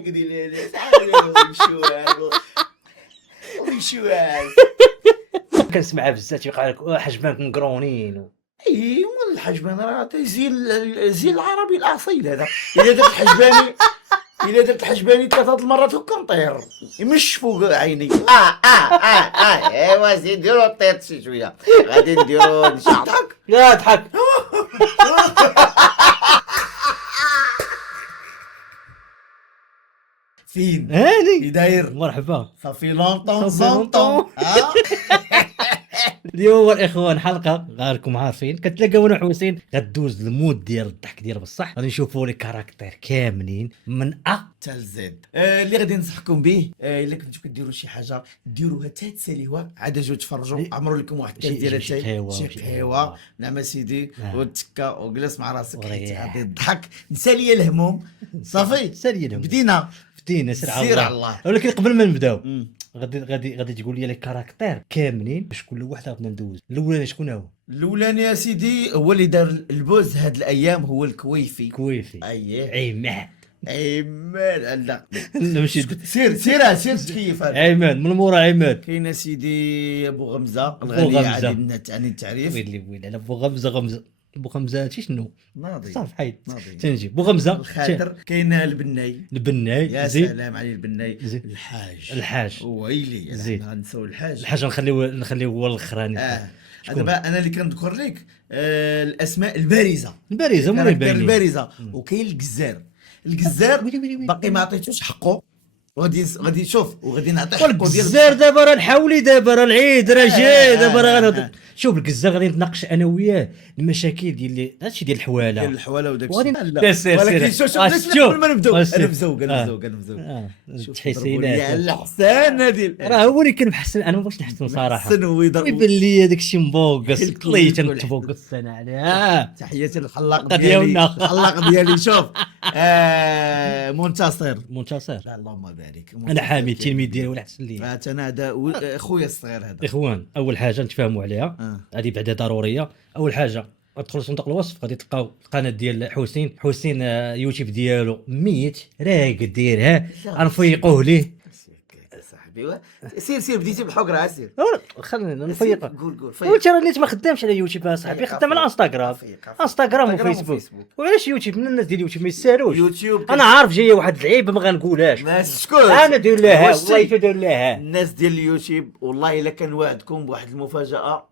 ضحك ديال وشوال كنسمعها بزاف يقال لك حجبانك مقرونين اي مول الحجبان راه زي العربي الاصيل هذا. الا درت الحجباني 3 المرات كنطير يمش فوق عيني. ايوا زيد ديرو طير شي شويه غادي نديرو نضحك. لا ضحك. فين هاني داير مرحبا صافي لونطون صافي لونطون. اليوم الاخوان حلقه غاركم عارفين كتلاقاو انا وحسين غدوز المود ديال الضحك ديال بصح غادي نشوفوا لي كاركتير كاملين من حتى لزد. اللي غادي ننصحكم به الا كنتو كديروا شي حاجه ديروها حتى تساليوها عاد جيو تفرجوا عمروا لكم واحد كاس ديال شي قهوه نعم سيدي وتكا وجلس مع راسك غادي تضحك نسالي الهموم صافي سالي الهموم بدينا سير على الله. ولكن قبل ما نبداو غادي تقول لي لي كاركتير كاملين باش كل واحد غادي ندوز. الاولاني شكون هو؟ الاولاني يا سيدي هو اللي دار البوز هاد الايام هو الكويفي. اييه عماد لا ماشي سير تكيف هذا عماد من مورا عماد كاين يا سيدي ابو غمزه الغالي عن التعريف. ويلي على ابو غمزه ابو غمزه هادشي شنو ناضي صافي حيد تنجي ابو غمزه الخاطر. كاين البناي يا سلام على البناي. الحاج ويلي زيد غنساو الحاج نخليوه هو الاخراني. دابا انا اللي كنذكر لك الاسماء البارزه البارزه وكاين الجزار باقي ما عطيتوش حقه غادي نشوف وغادي نعطي حقه ديال الجزار. دابا راه نحاولي دابا راه العيد راه جاي دابا راه شوف الجزار غادي نتناقش انا وياه المشاكل ديال هادشي ديال الحواله وداك الشيء. ولكن شوف قبل ما نبداو نبزو تحسينات يا الحسان هادي راه هو اللي كنحسن. انا ما بغيتش نحسن صراحه يبان لي هذاك الشيء مبوقص طليت نتبوقص انا عليها. تحياتي للحلاق ديالي شوف منتصر اللهم بارك. انا حامي التلميذ ديالي ولا حسن لي انا هذا خويا الصغير هذا. اخوان اول حاجه نتفاهموا عليها هذه بعدا ضروريه. اول حاجه ادخلوا صندوق الوصف غادي تلقاو القناه ديال حسين يوتيوب ديالو ميت راقد ديرها غنفيقوه ليه صاحبي. سير بديتي بالحقره سير خلينا نفيقها. قول وانت راه اللي ما خدامش على يوتيوب اصاحبي خدام على انستغرام وفيسبوك. وعلاش يوتيوب من الناس ديال يوتيوب ما يسالوش. انا عارف جايه واحد العيبه ما غنقولهاش انا دير لها والله تدير لها الناس ديال اليوتيوب. والله الا كنوعدكم بواحد المفاجاه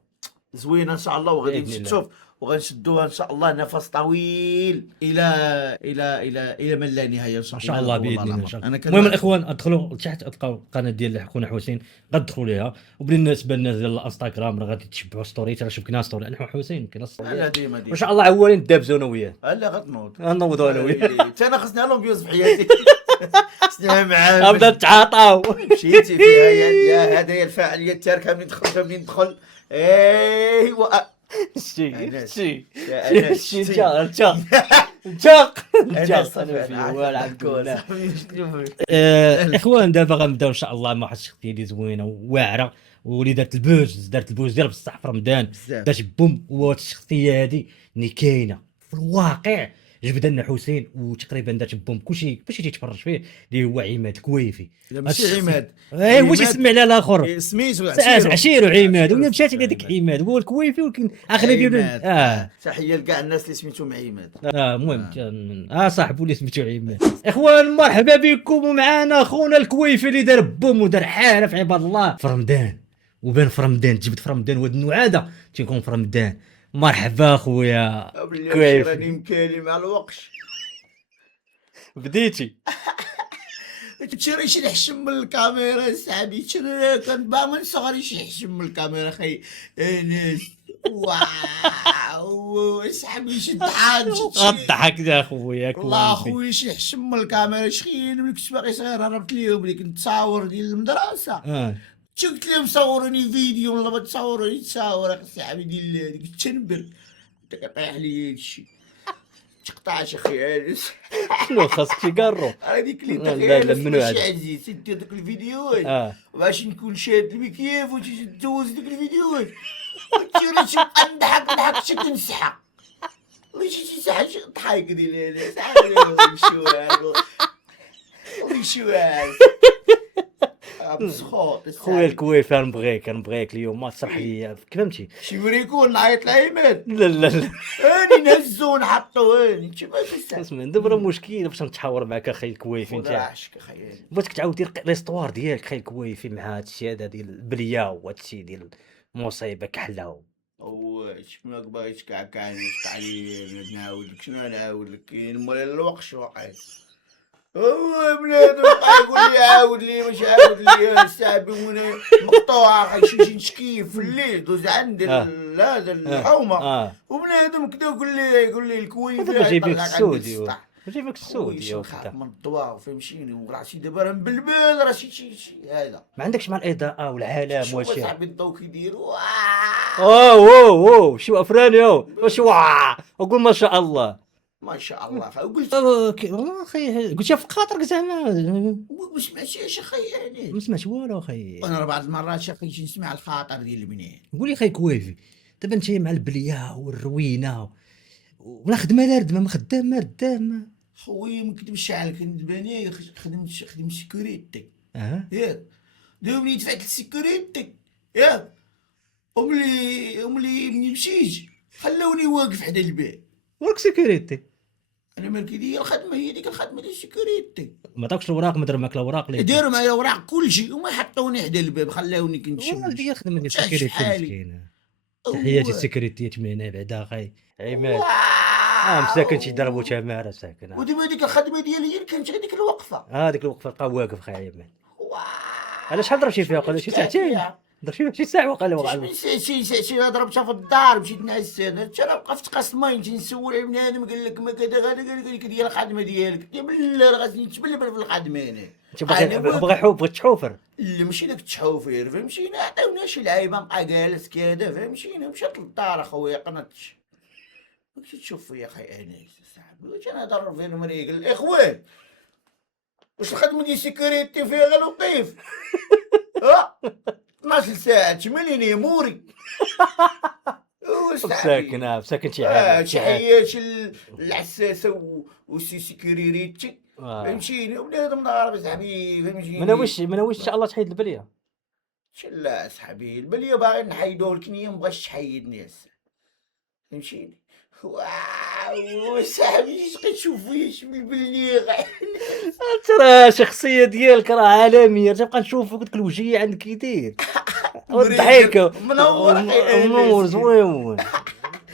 زوينه ان شاء الله وغادي تشوف وغنشدوها ان شاء الله نفس طويل الى من لا نهايه ان شاء الله باذن الله. المهم الاخوان ادخلوا لتحت تلقاو القناه ديال خونا حسين غتدخلوا ليها. وبالنسبه للناس ديال الانستغرام راه غادي تشبعوا ستوري. ترى شوف كنا ستوري انا وحسين كنا ستوري ديما ان شاء الله عوالين دابزوا انا وياه. لا غتنوض نوضوا انا وياه انا خصني لهم بيوز في حياتي خصني معاه نبدا نتعاطاو. مشيتي فيها يا هذا هي الفاعليه التاركه منين ندخل ايوا شتي اخوان دابا غنبداو ان شاء الله مع واحد الشخصيه اللي زوينه وواعره واللي دارت البوز ديال بصح في رمضان دارت بوم. وهاد الشخصيه هذه اللي كاينه في الواقع جبدها لنا حسين وتقريبا دارت بوم كلشي باش تيتفرج فيه اللي هو عماد الكويفي. ماشي عماد واش يسمع على الاخر سميتو عشيرو عماد ولا مشات لهذاك عماد هو الكويفي ولكن اغلبيه تحيه لكاع الناس اللي سميتهم عماد. المهم صاحبو اللي سميتو عماد. اخوان مرحبا بكم ومعنا خونا الكويفي اللي دار بوم ودار حاله في عباد الله في رمضان. وبان في رمضان جبت في رمضان وهاد النعاده تيكون في رمضان. مرحبا خويا كويس راني مكالي مع الوقت بديتي تشري شي نحشم من الكاميرا صاحبي تشري كنت باغي من صغري شي نحشم من الكاميرا خي ناس واو صاحبي شي ضحك يا خويا والله خويا شي نحشم من الكاميرا شخين ملي كنت باقي صغير هربت ليهم اللي كنت تصاور ديال المدرسه قلت لهم صوروني فيديو والله ما تصوروني تصاور صاحبي ديال ديك التنبر انت كطيح لي هادشي تقطع شي خيال شنو خاصك تيقارو هذيك اللي تخيل ماشي عزيز سيدي دوك الفيديوهات باش نكون شاد المكياف وتدوز دوك الفيديوهات وتيري نضحك شي كنسحق وشي ساحه ضحك ديال صاحبي شو شواف بسخوط خويا الكويف نبغيك اليوم ما تشرح لي كيف فهمتي. شي مريكون نعيط لعيماد لا هاني نهزو ونحطو هاني شوف هذا اسمع دابا راه مشكل باش نتحاور معاك اخي الكويفي انت راشك اخي بغيتك تعاود دير ليستوار ديالك اخي الكويفي مع هاد الشيء هذا ديال البليه وهاد الشيء ديال المصيبه كحله. واش ما بغيتش كاع نشق عليه نعاود لك شنو نعاود لك كاين مولا الوقت شو وقع هو بنادم يقول لي عاود لي واش عاود لي صاحبي وانا مقطوعه شي نشكي في الليل دوز عند هذا الحومه وبنادم كدا يقول لي الكويت جايبك السودي جايبك السودي وخاف من الضواء فهمتيني وراسي دابا راه مبلبل راه شي هذا ما عندكش مع الاضاءه والعالم وشي صاحبي الضو كيديروا اوه شو افراني واش اقول ما شاء الله ما شاء الله قلت اخي قلت في خاطرك زعما ما سمعتيش اخي يعني ما سمعت والو اخي. انا بعض المرات اخي نسمع الخاطر ديال البنين. قولي اخي كويفي دابا انت مع البليه والروينه ولا خدمه لا ردمه ما خدامه خويا ما نكذبش عليك انا خدمت سيكوريتي ياك دابا ملي دفعت السيكوريتي ياك وملي مشيت خلوني واقف حدا الباب ورك سيكوريتي. انا مالك هي الخدمه هي ديك الخدمه ديال السيكوريتي ما عطاوكش الوراق ما دار معاك الاوراق اللي داروا معايا الاوراق كلشي وما حطوني حدا الباب خلاوني كنتشم هذه الخدمه ديال السيكوريتي مسكينه. تحياتي السيكوريتي تمينا بعدا اخي عماد مساكن شي ضربو تماره ساكن ودابا ديك الخدمه ديالي كانت غير ديك الوقفه هذيك الوقفه بقى واقف خاي عماد. انا شحال ضرب شي فيها قال شي ساعتين ضرب شي ساعه وقال وقع شي ضربتها في الدار مشيت نعس انا وقفت قسمين نجي نسول على بنادم قال لك ما كذا قال لك ديال الخدمه ديالك بالله غادي نتبلبل في الخدمه انا انت بغيت تحوفر لا ماشي داك التحوفير فهمتيني عطاونا شي لعيبه بقى جالس كذا فهمتيني مشات للدار اخويا قنطت كنت تشوف فيا اخي انا صاحبي واش انا ضرب فين مريقل الاخوان واش الخدمه ديال سيكوريتي فيها غير لطيف 12 ساعه تمنيني موري ساكن شي حاجه تحيات العساسه وسي سيكوريتي فهمتيني وبنادم نهار صاحبي فهمتيني ما ناويش ان شاء الله تحيد البليه. لا صاحبي البليه باغي نحيدوه لك نيه مبغاش تحيدني هسه فهمتيني واو صاحبي اش كتشوف فيا بالبليه ترى الشخصيه ديالك راه عالميه تبقى نشوفك ديك الوجهيه عندك كيدير والضحك منور زوين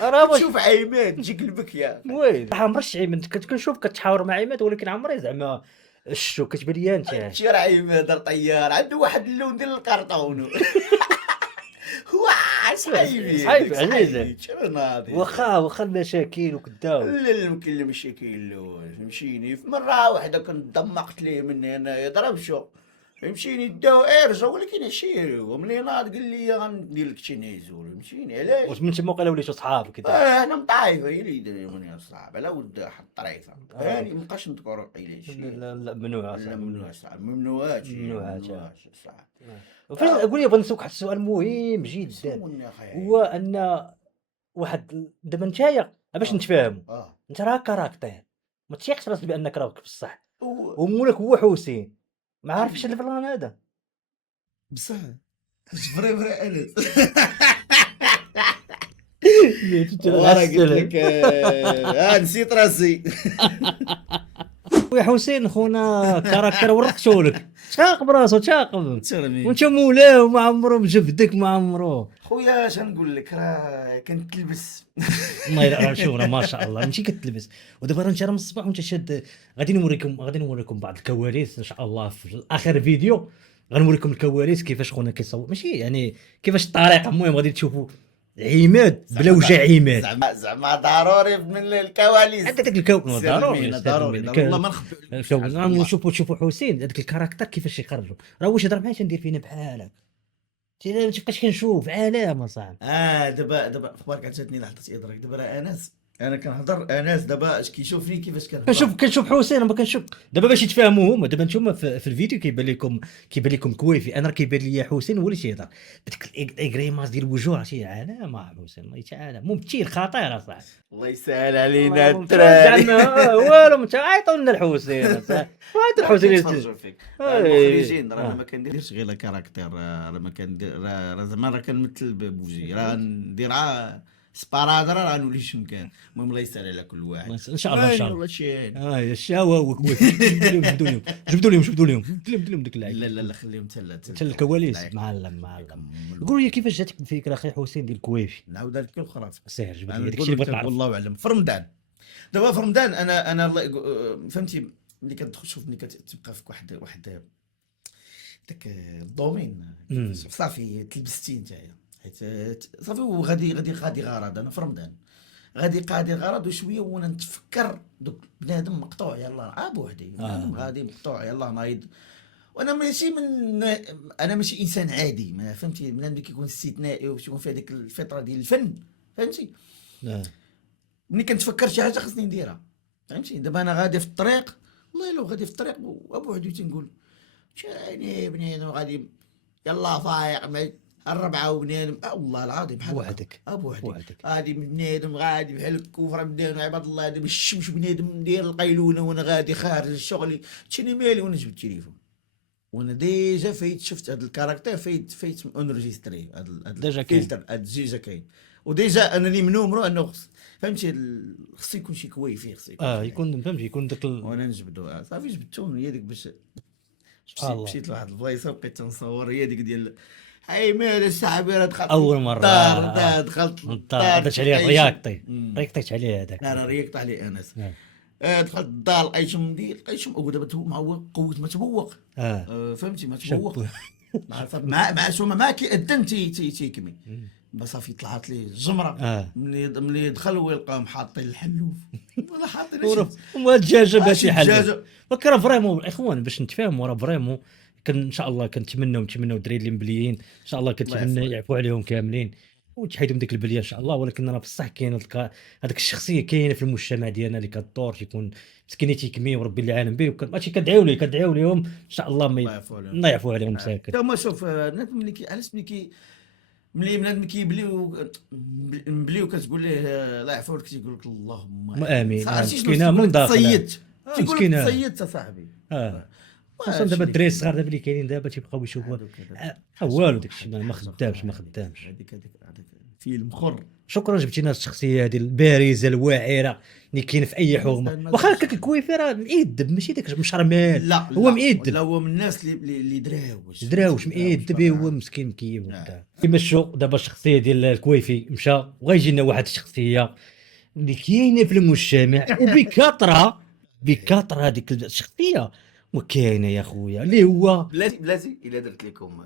راه شوف عماد تجي قلبك يا وين عمرش عماد كنت كنشوف كتحاور مع عماد ولكن عمري زعما الشو كتبان لي انت شير عماد طيار عنده واحد اللون ديال الكرتون صحيبي عزيز واخا المشاكل وكدا لا يمكن المشاكل فهمتيني في مره واحده كنت ضمقت ليه من هنا يضرب شو فهمتيني داو ارجع ولكن عشيري وملي ناض قال لي غندير لك شي نيزول فهمتيني علاش واش من تما وقيلا وليتو صحاب كدا انا مطايفه هي اللي دايروني صحاب على ود واحد الطريفه هاني مابقاش نذكر قيلا شي لا ممنوع صعب ممنوعات صعب وفاش قول لي بغيت نسولك واحد السؤال مهم جدا هو ان واحد دابا نتايا باش نتفاهموا انت راه كاركتير ما تيقش راسك بانك راك بصح ومولك هو حسين ما عارفش الفلان هذا بصح فري انس وانا قلت لك نسيت راسي خويا حسين خونا كاركتر ورقتولك شاق براسو شاقب وانت مولاه وما عمرو مجبدك ما عمرو خويا اش نقول لك راه كنت تلبس والله راه شوف راه ما شاء الله ماشي كتلبس ودابا انت راه من الصباح وانت شاد غادي نوريكم بعض الكواليس ان شاء الله في اخر فيديو غنوريكم الكواليس كيفاش خونا كيصور ماشي يعني كيفاش الطريقه المهم غادي تشوفوا عماد بلا وجع عماد زعما ضروري من الكواليس حتى داك الكون ضروري والله ما نخبئ نشوفوا حسين هذاك الكاركتر كيفاش يخرجوا راه واش هضر معايا تندير فينا بحالك ما تبقاش كنشوف علامه صاحبي دابا اخبارك عجبتني لحظه ادراك دابا راه انس انا كنهضر انس دابا اش كيشوفني كيفاش كنهضر. كنشوف حسين ما كنشوف دابا باش يتفاهموا هما. دابا نتوما في الفيديو كيبان لكم كويفي، انا كيبان لي حسين هو اللي تيهضر بديك الاغريماج ديال الوجوه شي علامه. حسين الله يتعالى ممثل خطير اصاحبي. الله يسهل علينا الدراري الدراري. والو عيطوا لنا الحسين عيطوا الحسين كنتفرجوا فيك المخرجين. راه انا ما كنديرش غير كاركتير، راه ما كندير راه زعما راه كنمثل بوجهي، راه ندير سبارادرا راه نولي شمكان. المهم الله يسهل على كل واحد ان شاء الله ان شاء الله. والله شين. الشهوه وكويفي جبدوا لهم ديك اللعيبه. لا خليهم تلا حتى الكواليس معلم. قول لي كيفاش جاتك الفكره اخي حسين ديال كويفي؟ نعاود لك الاخرى سير جبد انا لي داكشي اللي بغيت نعرف. والله اعلم. في رمضان دابا في رمضان انا الله فهمتي ملي كتدخل شوف ملي كتبقى فيك واحد داك الدومين صافي تلبستي نتايا حيت صافي وغادي غرض. انا في رمضان غادي قادي غرض وشويه وانا نتفكر دوك بنادم مقطوع يلاه بوحدي بنادم غادي مقطوع يلاه نايض. وانا انا ماشي انسان عادي، ما فهمتي بنادم كيكون استثنائي وتكون فيه هذيك الفطره ديال الفن فهمتي. ملي كنتفكر شي حاجه خصني نديرها فهمتي. دابا انا غادي في الطريق والله الا غادي في الطريق وابوحدي تنقول شاني بنادم غادي يلا فايق الربعه وبنادم والله العظيم بحال بوحدك غادي بنادم غادي بحال الكفره بنادم عباد الله دابا الشمس بنادم ندير القيلونه وانا غادي خارج الشغل تشني مالي وانا جبت التليفون وانا ديجا فايت شفت هذا الكاركتير فايت اونرجيستري هذا ديجا كاين الفلتر هذا ديجا كاين وديجا انني منومرو انه فهمتي خص يكون شي كويفي خص يكون فهمتي يكون داك وانا نجبدو صافي جبدتو هي ديك باش مشيت لواحد البلايصه وبقيت تنصور هي ديك ديال هاي مال صاحبي راه دخلت اول مره دخلت الدار درت عليه رياكطيت عليه هذاك. لا رياكط عليه انس. دخلت الدار لقيت مدير دابا هو قوه ما تبوق فهمتي ما تبوق مع شوما ما كيأذن تيكمي بس صافي طلعت ليه الجمره ملي دخل ويلقاهم حاطين الحلوف ولا حاطين وما الدجاجه باش يحل. فكر فريمون الاخوان باش نتفاهموا راه فريمون ان شاء الله كنتمناو الدراري اللي مبليين ان شاء الله كنتمنى يعفوا عليهم كاملين وتحيدوا من ديك البليه ان شاء الله. ولكن راه بصح كاين هذيك الشخصيه كاينه في المجتمع ديالنا اللي كدور تيكون مسكين تيكمي وربي العالم به ماشي كدعيو لهم ان شاء الله الله يعفو عليهم مساكن. ما شوف ملي علاش ملي بنادم مبليو كتقول ليه الله يعفو عليك تيقول لك اللهم امين. مسكينه من داخل تصيدت تيقول لك تصيدت صاحبي. خاصة دابا الدراري الصغار دابا اللي كاينين دابا تيبقاو يشوفوا والو داكشي ما خدامش هذيك فيلم خر. شكرا جبتينا الشخصيه هذه البارزه الواعره اللي كاينه في اي حومه واخا هكاك الكويفي راه مؤدب ماشي داك مشرمال. لا هو مؤدب لا هو من الناس اللي دراوش مؤدب هو مسكين مكيف كيما شو دابا الشخصيه ديال الكويفي مشى وغيجي لنا واحد الشخصيه اللي كاينه في المجتمع بكثره هذيك الشخصيه وكاينه يا خويا اللي هو بلاتي الا درت لكم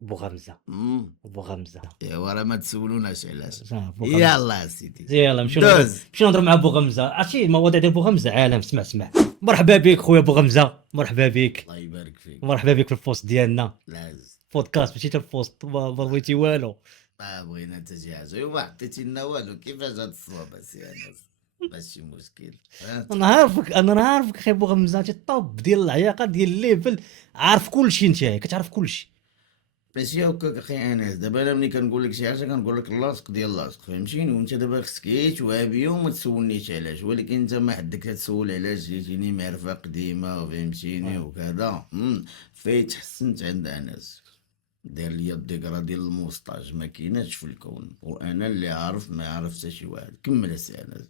بوغمزه ايوا راه ما تسولوناش علاش. يلا سيدي يلا نمشيو نهضروا مع بوغمزه. عرفتي المواضيع ديال بوغمزه عالم. اسمع مرحبا بك خويا بوغمزه. مرحبا بك الله يبارك فيك. مرحبا بك في البوست ديالنا لاز بودكاست ماشي حتى البوست ما بغيتي والو. بغينا حتى شي حاجه وما عطيتي لنا والو. كيفاش هاد الصواب اسي انس ماشي مشكل. انا عارفك اخي بوغمزه انت الطوب ديال العياقه ديال الليفل عارف كلشي. انت كتعرف كلشي ماشي هكاك اخي انس. دابا انا ملي كنقول لك شي حاجه كنقول لك اللاصق ديال اللاصق فهمتيني. وانت دابا خصك توابي وما تسولنيش علاش. ولكن انت ما حدك تسول علاش جيتيني معرفه قديمه فهمتيني وكذا. فايت حسنت عند انس دار لي الديكرا ديال الموسطاج ما كايناش في الكون وانا اللي عارف ما يعرف حتى شي واحد. كمل اسي انس.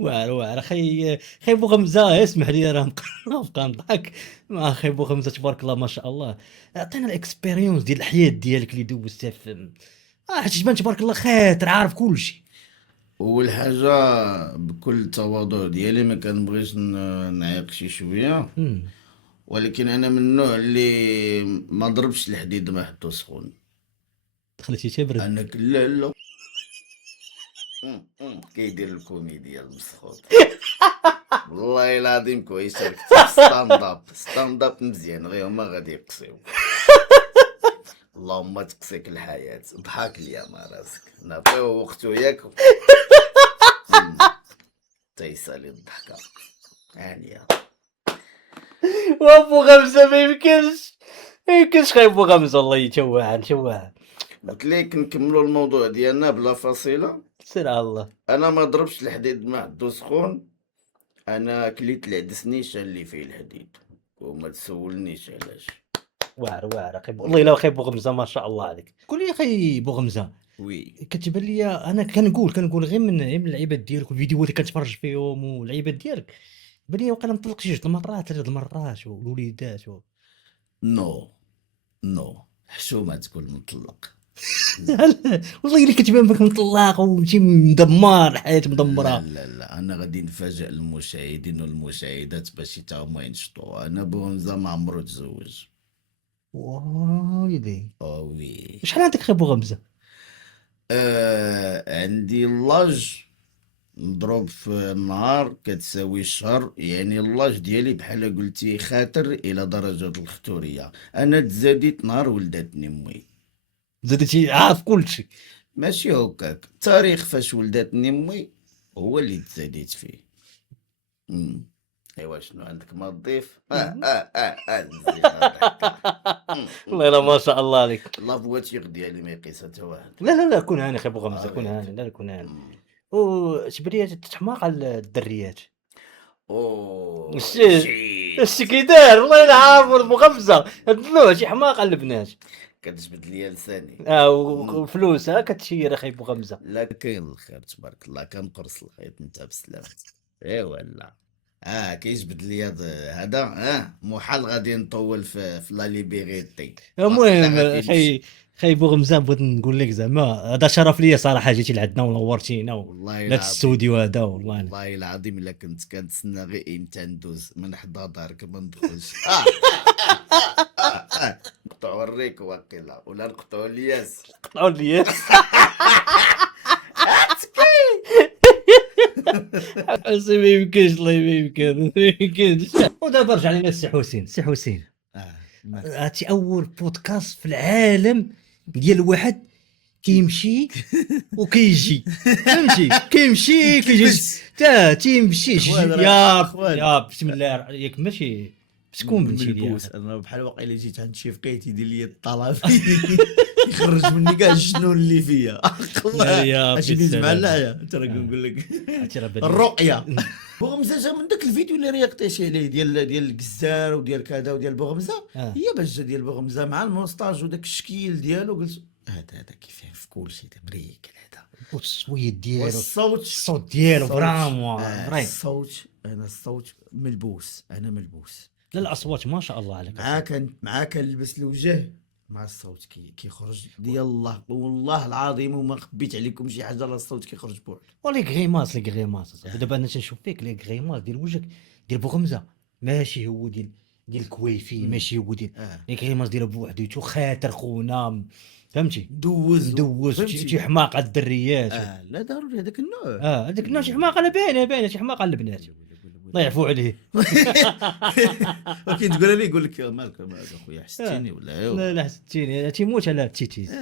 واعر اخي بوغمزه اسمح لي راه نبقى نضحك مع اخي بوغمزه تبارك الله ما شاء الله. عطينا الاكسبيريونس ديال الحياه ديالك اللي دوزتها في حيت تبان تبارك الله خاطر عارف كلشي. اول حاجه بكل التواضع ديالي ما كنبغيش نعيق شي شويه ولكن انا من النوع اللي ما ضربش الحديد ما حطو سخون. خليتي تبرد انا لا كيدير الكوميديا المسخوط والله العظيم كويس. ستاند اب مزيان غير هما غادي يقصيو. اللهم تقسيك الحياه ضحك ليا مع راسك نعطيو وقتو ياك تيسالي الضحكه هانيه. وابو غمزه ما يمكنش خايب ابو غمزه والله توعان. قلت لك نكملوا الموضوع ديالنا بلا فصيله. سير على الله. انا ما ضربش الحديد مع الدو سخون، انا كليت العدس نيشان اللي فيه الحديد وما تسولنيش علاش. واعر والله الا خايب ابو غمزه ما شاء الله عليك. قول لي اخي ابو غمزه، وي كتبان لي انا كنقول غير من اللعيبات ديالك والفيديوهات اللي كنتفرج فيهم واللعيبات ديالك، بان لي واقيلا مطلق شي 2 مرات 3 مرات والوليدات نو حشومه تقول مطلق. والله الا كتبان بك مطلق ومشي مدمر، الحياه مدمره. لا انا غادي نفاجئ المشاهدين والمشاهدات باش حتى هما ينشطوا. انا بومزه ما عمرو تزوج. ويلي وي شحال عندك خي ابو غمزه؟ عندي اللاج مضروب في النهار كتساوي الشهر، يعني اللاج ديالي بحال قلتي خاطر الى درجه الخطوريه. انا تزاديت نهار ولدتني امي. زادتي عارف كلشي. ماشي هكاك، التاريخ فاش ولدتني امي هو اللي تزاديت فيه. ايوا شنو عندك ما تضيف؟ والله لا ما شاء الله عليك. لا فواتير ديالي ما يقيسها حتى واحد. لا كون هاني خي ابو غمزه، كون هاني. لا كون هاني. وتبان لي تحماق على الدريات. الشي كي داير والله الا عارف ابو غمزه، هاد النوع شي حماق على البنات. كتجبد ليا لساني. وفلوس كتشير اخي ابو غمزه. لا كاين الخير تبارك الله، كنقرص الخيط انت بسلام. ايوا لا كيجبد ليا هذا محال غادي نطول في لا ليبيغيتي. المهم خي ابو غمزه بغيت نقول لك زعما هذا شرف ليا صراحه جيتي لعندنا ونورتينا والله لا الاستوديو هذا. والله العظيم الا كنت كنتسنى غير امتى ندوز من حدا دارك ما ندخلش. نقطعوا الريك واقيلا ولا نقطعوا الياس. حسي ما يمكنش والله ما يمكنش. ودابا رجع لنا السي حسين. هاتي اول بودكاست في العالم ديال واحد كيمشي وكيجي، فهمتي؟ كيمشي كيجي تا تيمشي يا بسم الله ياك ماشي شكون بنتي ليا. انا بحال واقيلا جيت عند شي فقيتي يدير لي الطلب يخرج مني كاع الجنون اللي فيا. اش ندير مع لا ترى نقول لك الرؤيه. بوغمزه من داك الفيديو اللي رياقتيش عليه ديال الكزار وديال كذا وديال بوغمزه، هي باش جا ديال بوغمزه مع المونستاج وداك الشكيل ديالو. قلت هذا كيفاه في كلشي دا مريكل هذا، والتصويت ديالو والصوت ديالو فرامو الصوت. انا الصوت ملبوس، انا ملبوس. لا الاصوات ما شاء الله عليك. معاك نلبس الوجه مع الصوت كيخرج ديال الله والله العظيم، وما خبيت عليكم شي حاجه، لا الصوت كيخرج بوحدو. ولي غريماس دابا انا تنشوف فيك لي غريماس ديال وجهك ديال بوغمزه ماشي هو ديال الكويفي، ماشي هو ديال لي غريماس ديال بوحديتو خاطر خونا، فهمتي؟ دوز شي حماق على الدريات. لا ضروري هذاك النوع. هذاك النوع شي حماق على باينه شي حماق على البنات. الله يعفو عليه. ولكن تقول لي يقول لك مالك اخويا حسيتيني ولا لا حسيتيني تيموت على التيتيز.